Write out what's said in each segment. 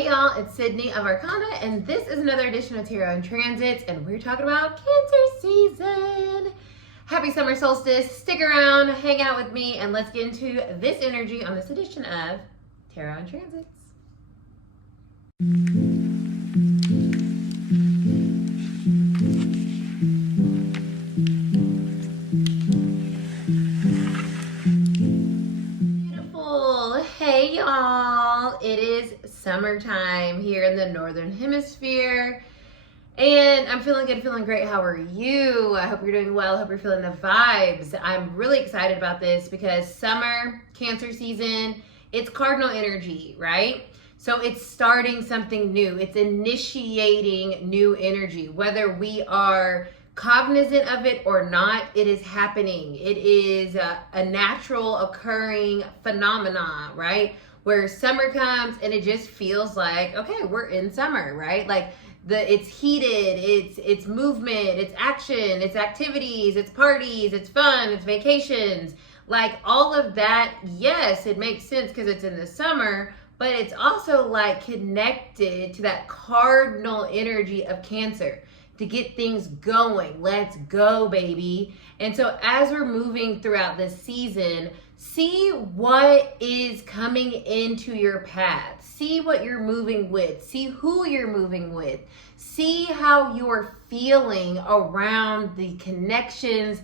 Hey y'all, it's Cidnee of Arcana, and this is another edition of Tarot and Transits, and we're talking about Cancer season. Happy summer solstice. Stick around, hang out with me, and let's get into this energy on this edition of Tarot and Transits. Beautiful. Hey y'all, it is summertime here in the Northern Hemisphere. And I'm feeling good, feeling great. How are you? I hope you're doing well. I hope you're feeling the vibes. I'm really excited about this because summer, Cancer season, it's cardinal energy, right? So it's starting something new. It's initiating new energy. Whether we are cognizant of it or not, it is happening. It is a natural occurring phenomenon, right? Where summer comes and it just feels like, okay, we're in summer, right? Like it's heated, it's movement, it's action, it's activities, it's parties, it's fun, it's vacations. Like all of that, yes, it makes sense because it's in the summer, but it's also like connected to that cardinal energy of Cancer to get things going. Let's go, baby. And so as we're moving throughout this season, see what is coming into your path. See what you're moving with. See who you're moving with. See how you're feeling around the connections,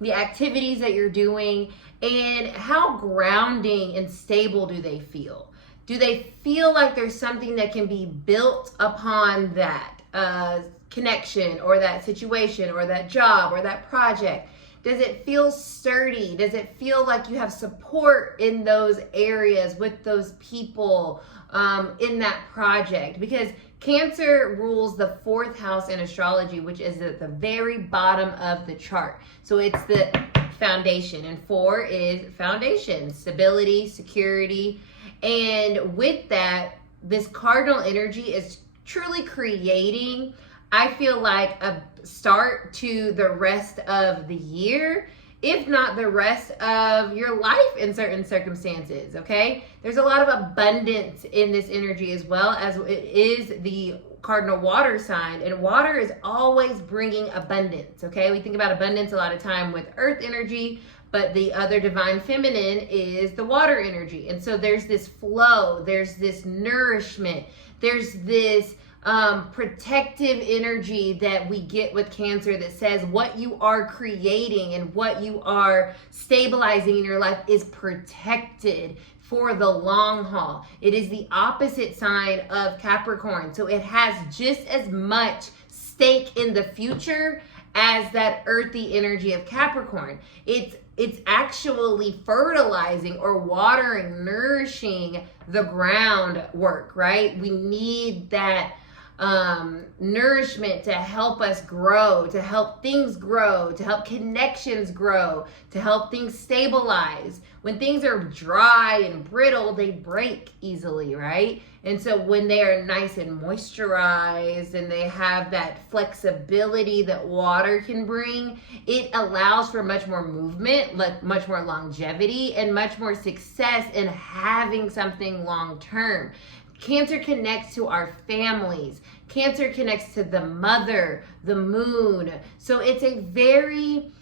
the activities that you're doing, and how grounding and stable do they feel? Do they feel like there's something that can be built upon that connection or that situation or that job or that project? Does it feel sturdy? Does it feel like you have support in those areas with those people in that project? Because Cancer rules the 4th house in astrology, which is at the very bottom of the chart. So it's the foundation, and 4 is foundation, stability, security. And with that, this cardinal energy is truly creating, I feel like, a start to the rest of the year, if not the rest of your life in certain circumstances, okay? There's a lot of abundance in this energy as well, as it is the cardinal water sign, and water is always bringing abundance, okay? We think about abundance a lot of time with earth energy, but the other divine feminine is the water energy. And so there's this flow, there's this nourishment, there's this protective energy that we get with Cancer that says what you are creating and what you are stabilizing in your life is protected for the long haul. It is the opposite sign of Capricorn. So it has just as much stake in the future as that earthy energy of Capricorn. It's actually fertilizing or watering, nourishing the groundwork, right? We need that nourishment to help us grow, to help things grow, to help connections grow, to help things stabilize. When things are dry and brittle, they break easily, right? And so when they are nice and moisturized and they have that flexibility that water can bring, it allows for much more movement, much more longevity, and much more success in having something long term. Cancer connects to our families. Cancer connects to the mother, the moon. So it's a very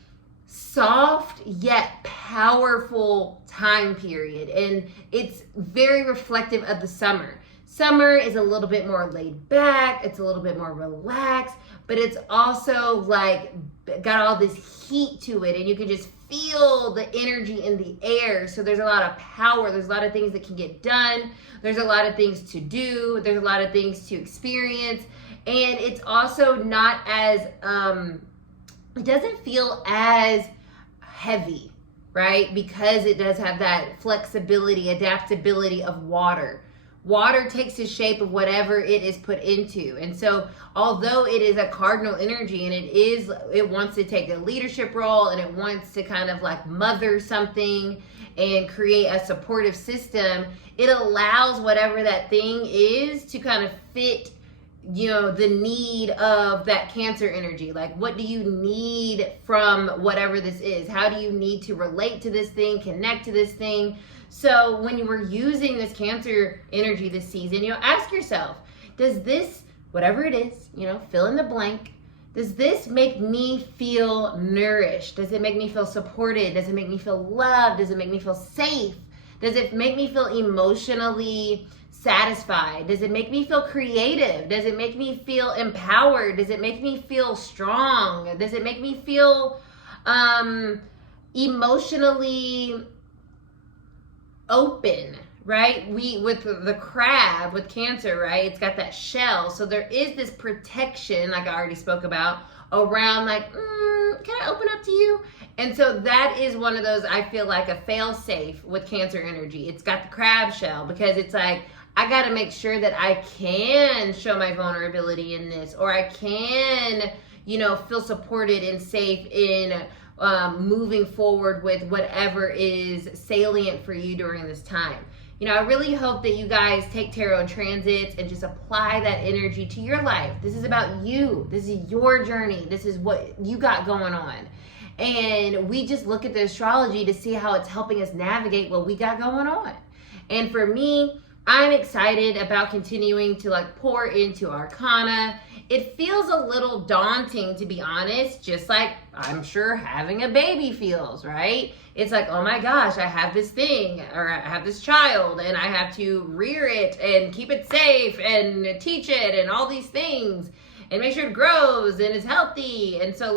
soft yet powerful time period. And it's very reflective of the summer. Summer is a little bit more laid back. It's a little bit more relaxed, but it's also like got all this heat to it, and you can just feel the energy in the air. So there's a lot of power. There's a lot of things that can get done. There's a lot of things to do. There's a lot of things to experience. And it's also not as, it doesn't feel as heavy, right? Because it does have that flexibility, adaptability of water. Water takes the shape of whatever it is put into. And so although it is a cardinal energy and it wants to take a leadership role and it wants to kind of like mother something and create a supportive system, it allows whatever that thing is to kind of fit the need of that Cancer energy. Like, what do you need from whatever this is? How do you need to relate to this thing, connect to this thing? So when you were using this Cancer energy this season, ask yourself, does this, whatever it is, fill in the blank, does this make me feel nourished? Does it make me feel supported? Does it make me feel loved? Does it make me feel safe? Does it make me feel emotionally satisfied? Does it make me feel creative? Does it make me feel empowered? Does it make me feel strong? Does it make me feel emotionally open? Right? With the crab, with Cancer, right? It's got that shell. So there is this protection, like I already spoke about, around like, can I open up to you? And so that is one of those, I feel like, a fail safe with Cancer energy. It's got the crab shell, because it's like, I got to make sure that I can show my vulnerability in this, or I can, feel supported and safe in moving forward with whatever is salient for you during this time. I really hope that you guys take tarot and transits and just apply that energy to your life. This is about you. This is your journey. This is what you got going on. And we just look at the astrology to see how it's helping us navigate what we got going on. And for me, I'm excited about continuing to pour into Arcana. It feels a little daunting, to be honest, just like I'm sure having a baby feels, right? It's like, oh my gosh, I have this thing, or I have this child, and I have to rear it and keep it safe and teach it and all these things and make sure it grows and is healthy. And so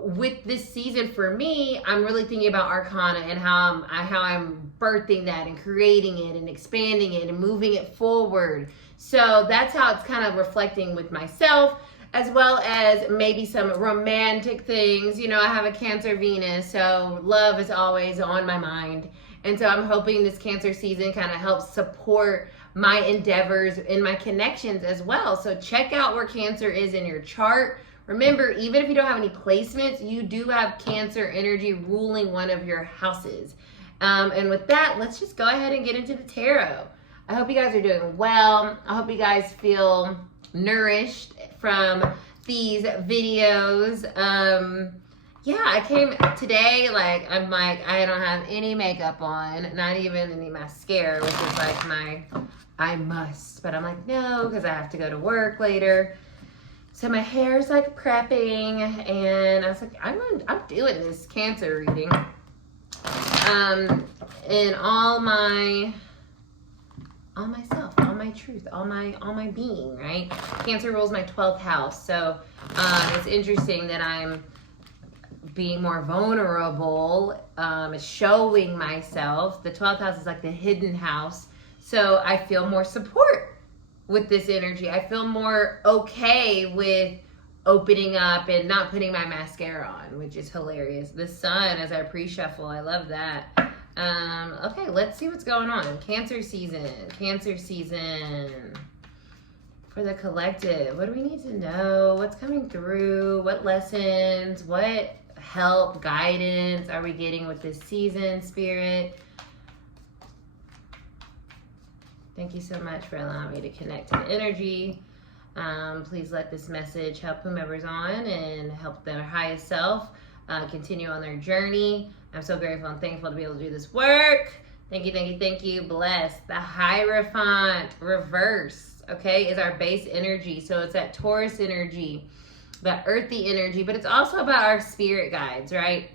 with this season for me, I'm really thinking about Arcana and how I'm birthing that and creating it and expanding it and moving it forward. So that's how it's kind of reflecting with myself, as well as maybe some romantic things. I have a Cancer Venus, so love is always on my mind. And so I'm hoping this Cancer season kind of helps support my endeavors and my connections as well. So check out where Cancer is in your chart. Remember, even if you don't have any placements, you do have Cancer energy ruling one of your houses. And with that, let's just go ahead and get into the tarot. I hope you guys are doing well. I hope you guys feel nourished from these videos. I came today, I don't have any makeup on, not even any mascara, which is I must. But I'm like, no, because I have to go to work later. So my hair's prepping, and I was like, I'm doing this Cancer reading. And all myself, all my truth, all my being, right? Cancer rules my 12th house. So it's interesting that I'm being more vulnerable, showing myself. The 12th house is like the hidden house. So I feel more support with this energy. I feel more okay with opening up and not putting my mascara on, which is hilarious. The sun as I pre-shuffle, I love that. Okay, let's see what's going on. Cancer season for the collective. What do we need to know? What's coming through? What lessons? What help, guidance are we getting with this season, Spirit? Thank you so much for allowing me to connect to the energy. Please let this message help whomever's on and help their highest self continue on their journey. I'm so grateful and thankful to be able to do this work. Thank you, thank you, thank you. Bless. The Hierophant reverse, okay, is our base energy. So it's that Taurus energy, that earthy energy, but it's also about our spirit guides, right?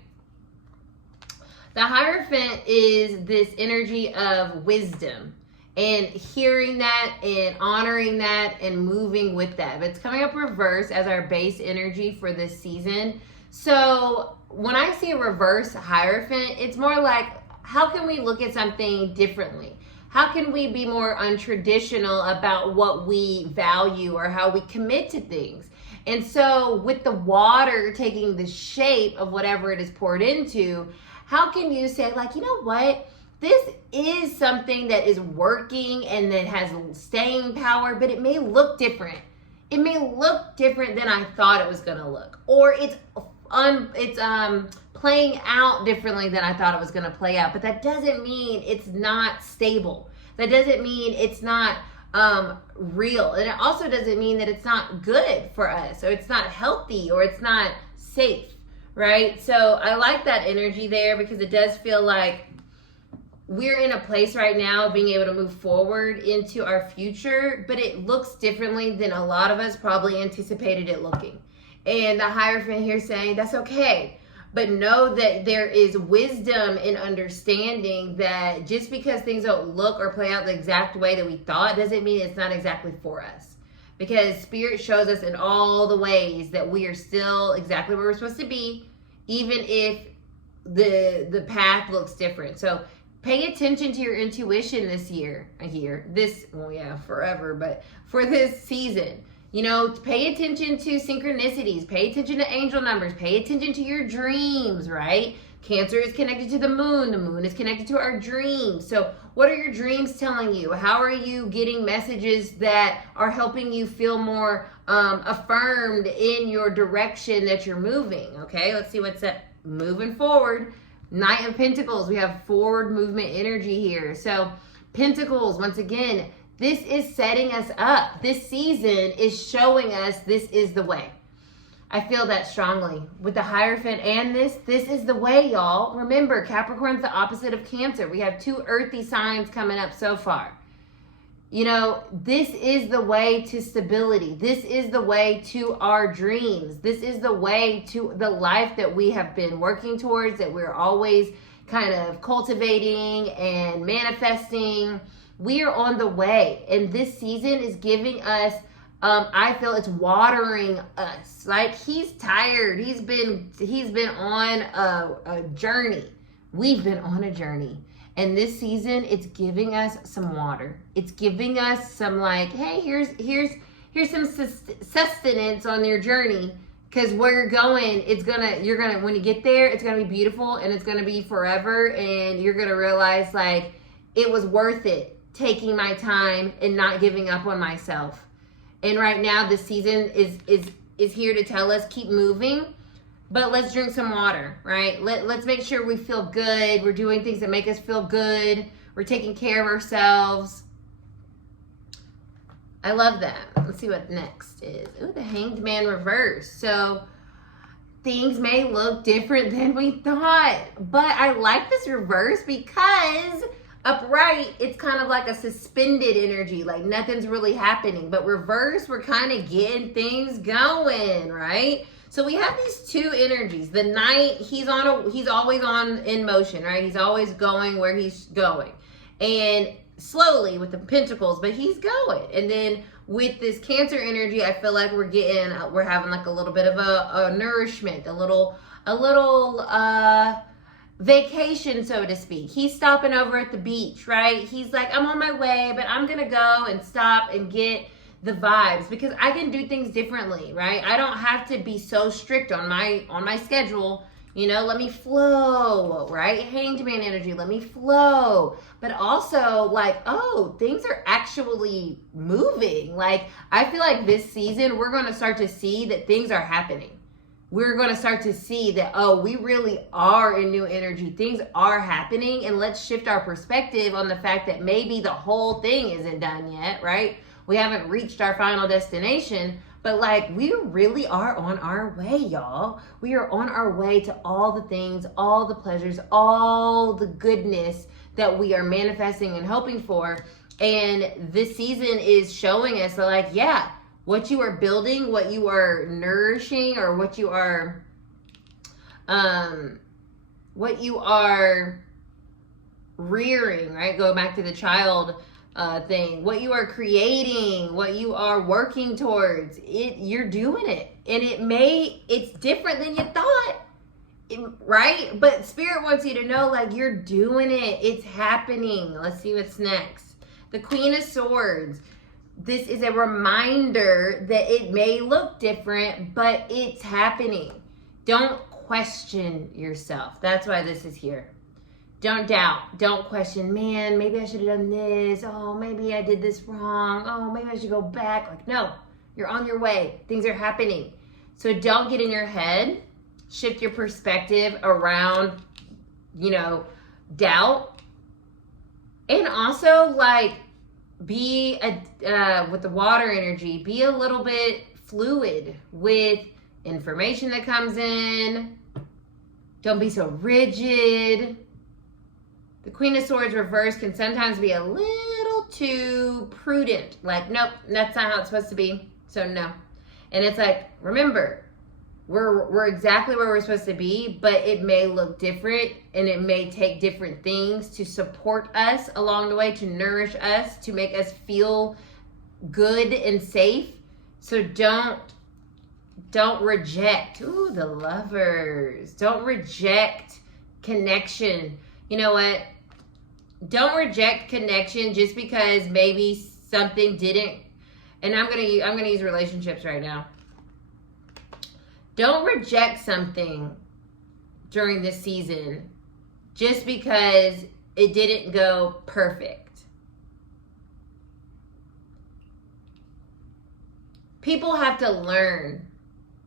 The Hierophant is this energy of wisdom, and hearing that and honoring that and moving with that. But it's coming up reverse as our base energy for this season. So when I see a reverse Hierophant, it's more like, how can we look at something differently? How can we be more untraditional about what we value or how we commit to things? And so with the water taking the shape of whatever it is poured into, how can you say, you know what? This is something that is working and that has staying power, but it may look different. It may look different than I thought it was going to look. Or it's playing out differently than I thought it was going to play out. But that doesn't mean it's not stable. That doesn't mean it's not real. And it also doesn't mean that it's not good for us, or it's not healthy, or it's not safe, right? So I like that energy there, because it does feel like we're in a place right now being able to move forward into our future, but it looks differently than a lot of us probably anticipated it looking. And the Hierophant here saying that's okay, but know that there is wisdom in understanding that just because things don't look or play out the exact way that we thought doesn't mean it's not exactly for us. Because Spirit shows us in all the ways that we are still exactly where we're supposed to be, even if the path looks different. So pay attention to your intuition this year. Forever, but for this season. You know, pay attention to synchronicities, pay attention to angel numbers, pay attention to your dreams, right? Cancer is connected to the moon is connected to our dreams. So what are your dreams telling you? How are you getting messages that are helping you feel more affirmed in your direction that you're moving? Okay, let's see what's that moving forward. Knight of Pentacles, we have forward movement energy here. So Pentacles, once again, this is setting us up. This season is showing us this is the way. I feel that strongly. With the Hierophant and this is the way, y'all. Remember, Capricorn's the opposite of Cancer. We have two earthy signs coming up so far. You know, this is the way to stability. This is the way to our dreams. This is the way to the life that we have been working towards, that we're always kind of cultivating and manifesting. We are on the way, and this season is giving us, I feel it's watering us. Like, he's tired. He's been on a journey. We've been on a journey. And this season, it's giving us some water. It's giving us some, like, hey, here's some sustenance on your journey. Because where you're going, when you get there, it's gonna be beautiful, and it's gonna be forever, and you're gonna realize, like, it was worth it taking my time and not giving up on myself. And right now, this season is here to tell us keep moving, but let's drink some water, right? Let's make sure we feel good. We're doing things that make us feel good. We're taking care of ourselves. I love that. Let's see what next is. Ooh, the Hanged Man reverse. So things may look different than we thought, but I like this reverse because upright, it's kind of like a suspended energy, like nothing's really happening. But reverse, we're kind of getting things going, right? So we have these two energies. The Knight, he's always in motion, right? He's always going where he's going. And slowly with the Pentacles, but he's going. And then with this Cancer energy, I feel like we're having like a little bit of a nourishment, a little vacation, so to speak. He's stopping over at the beach, right? He's like, I'm on my way, but I'm gonna go and stop and get the vibes, because I can do things differently, right? I don't have to be so strict on my schedule. You know, let me flow, right? Hanged Man energy, let me flow. But also, like, oh, things are actually moving. Like, I feel like this season, we're going to start to see that things are happening. We're going to start to see that, oh, we really are in new energy. Things are happening, and let's shift our perspective on the fact that maybe the whole thing isn't done yet, right? We haven't reached our final destination, but like, we really are on our way, y'all. We are on our way to all the things, all the pleasures, all the goodness that we are manifesting and hoping for. And this season is showing us that, like, yeah, what you are building, what you are nourishing, or what you are rearing, right? Go back to the child thing. What you are creating, what you are working towards, you're doing it. And it's different than you thought, right? But Spirit wants you to know, like, you're doing it. It's happening. Let's see what's next. The Queen of Swords. This is a reminder that it may look different, but it's happening. Don't question yourself. That's why this is here. Don't doubt. Don't question, man, maybe I should have done this. Oh, maybe I did this wrong. Oh, maybe I should go back. Like, no, you're on your way. Things are happening. So don't get in your head. Shift your perspective around, doubt. And also, like, be with the water energy, be a little bit fluid with information that comes in. Don't be so rigid. The Queen of Swords reversed can sometimes be a little too prudent. Like, nope, that's not how it's supposed to be. So no. And it's like, remember, we're exactly where we're supposed to be, but it may look different and it may take different things to support us along the way, to nourish us, to make us feel good and safe. So don't reject. Ooh, the Lovers. Don't reject connection. You know what? Don't reject connection just because maybe something didn't. And I'm gonna use relationships right now. Don't reject something during this season just because it didn't go perfect. People have to learn.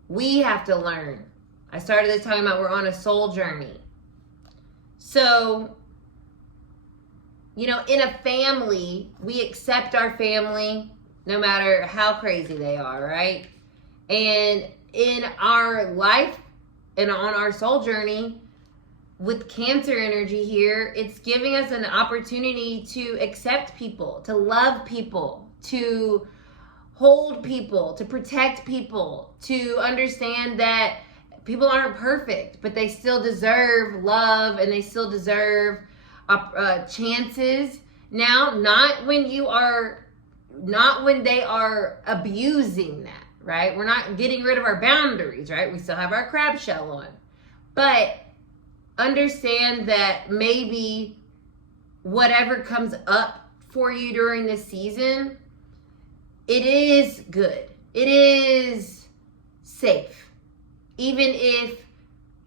We have to learn. I started this talking about we're on a soul journey. So, you know, in a family, we accept our family no matter how crazy they are, right? And in our life and on our soul journey with Cancer energy here, it's giving us an opportunity to accept people, to love people, to hold people, to protect people, to understand that people aren't perfect, but they still deserve love and they still deserve chances. Now, not when they are abusing that, right? We're not getting rid of our boundaries, right? We still have our crab shell on. But understand that maybe whatever comes up for you during this season, it is good. It is safe. Even if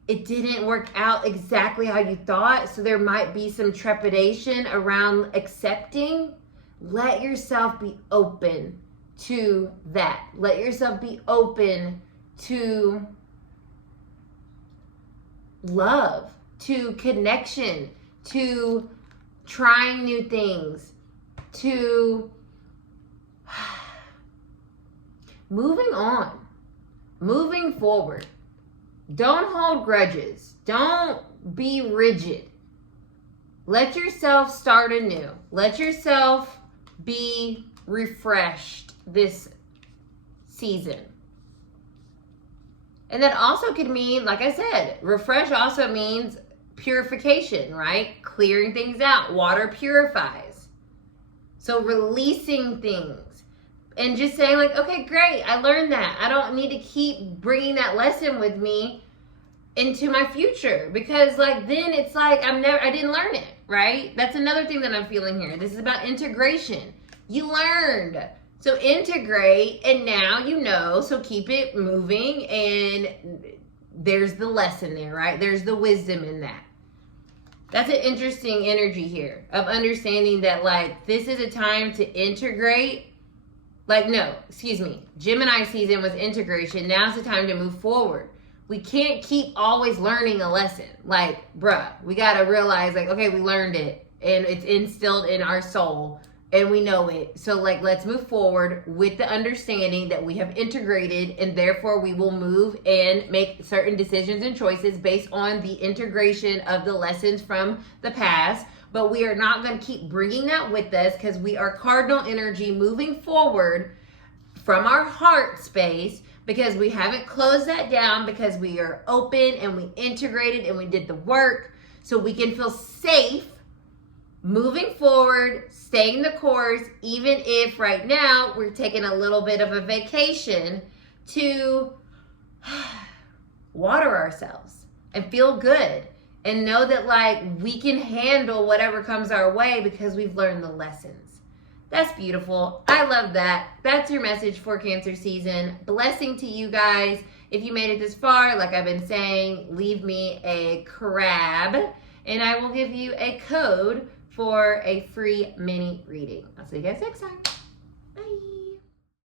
it didn't work out exactly how you thought, so there might be some trepidation around accepting, let yourself be open to that. Let yourself be open to love, to connection, to trying new things, to moving on, moving forward. Don't hold grudges. Don't be rigid. Let yourself start anew. Let yourself be refreshed this season. And that also could mean, like I said, refresh also means purification, right? Clearing things out. Water purifies. So releasing things. And just saying like, okay, great, I learned that. I don't need to keep bringing that lesson with me into my future, because like then it's like I didn't learn it, right? That's another thing that I'm feeling here. This is about integration. You learned. So integrate, and now you know, so keep it moving, and there's the lesson there, right? There's the wisdom in that. That's an interesting energy here of understanding that like this is a time to integrate. Like, no, excuse me. Gemini season was integration. Now's the time to move forward. We can't keep always learning a lesson. Like, bruh, we got to realize, like, okay, we learned it. And it's instilled in our soul. And we know it. So, like, let's move forward with the understanding that we have integrated. And therefore, we will move and make certain decisions and choices based on the integration of the lessons from the past. But we are not going to keep bringing that with us, because we are cardinal energy moving forward from our heart space, because we haven't closed that down, because we are open and we integrated and we did the work, so we can feel safe moving forward, staying the course, even if right now we're taking a little bit of a vacation to water ourselves and feel good. And know that like we can handle whatever comes our way because we've learned the lessons. That's beautiful. I love that. That's your message for Cancer season. Blessing to you guys. If you made it this far, like I've been saying, leave me a crab and I will give you a code for a free mini reading. I'll see you guys next time.